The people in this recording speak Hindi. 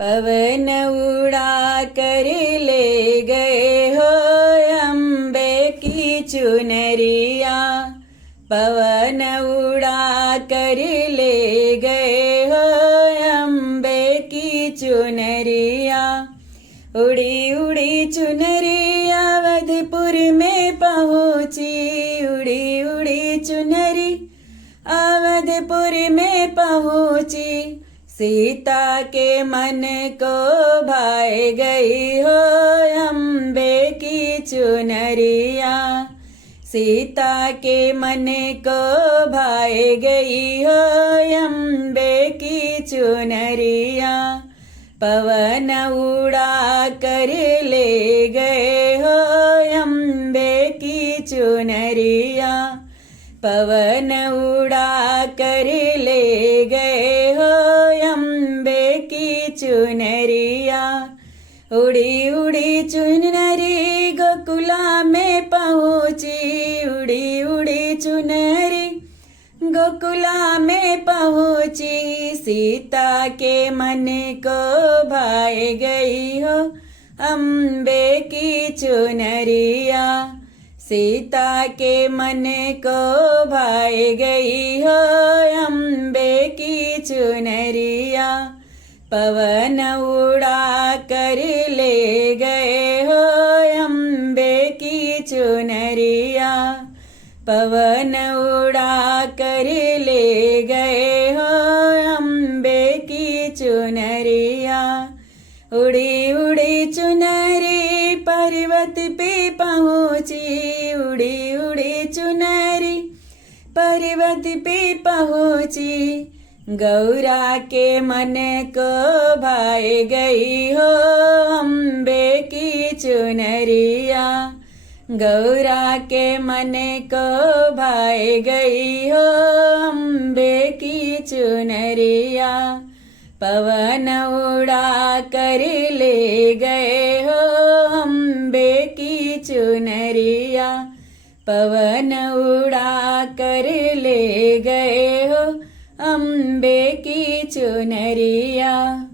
पवन उड़ा कर ले गए हो अम्बे की चुनरिया। पवन उड़ा कर ले गए हो अम्बे की चुनरिया। उड़ी उड़ी चुनरिया अवधपुर में पहुँची। उड़ी उड़ी चुनरी अवधपुर में पहुँची। सीता के मन को भाए गई हो अम्बे की चुनरिया। सीता के मन को भाए गई हो अम्बे की चुनरिया। पवन उड़ा कर ले गए हो अम्बे की चुनरिया। पवन उड़ा कर ले गए हो अम्बे की चुनरिया। उड़ी उड़ी चुनरी गोकुला में पहुँची। उड़ी उड़ी चुनरी गोकुला में पहुँची। सीता के मन को भाए गई हो अम्बे की चुनरिया। सीता के मन को भाए गई हो अम्बे की चुनरिया। पवन उड़ा कर ले गए हो अम्बे की चुनरिया। पवन उड़ा कर ले गए हो अम्बे की चुनरिया। उड़ी उड़ी चुनरी पर्वत पे पहुँची। उड़ी उड़ी चुनरी पर्वत पे पहुँची। गौरा के मन को भाए गई हो अम्बे की चुनरिया। गौरा के मन को भाए गई हो अम्बे की चुनरिया। पवन उड़ा कर ले गए हो अम्बे की चुनरिया। पवन उड़ा कर ले गए हो अम्बे की चुनरिया।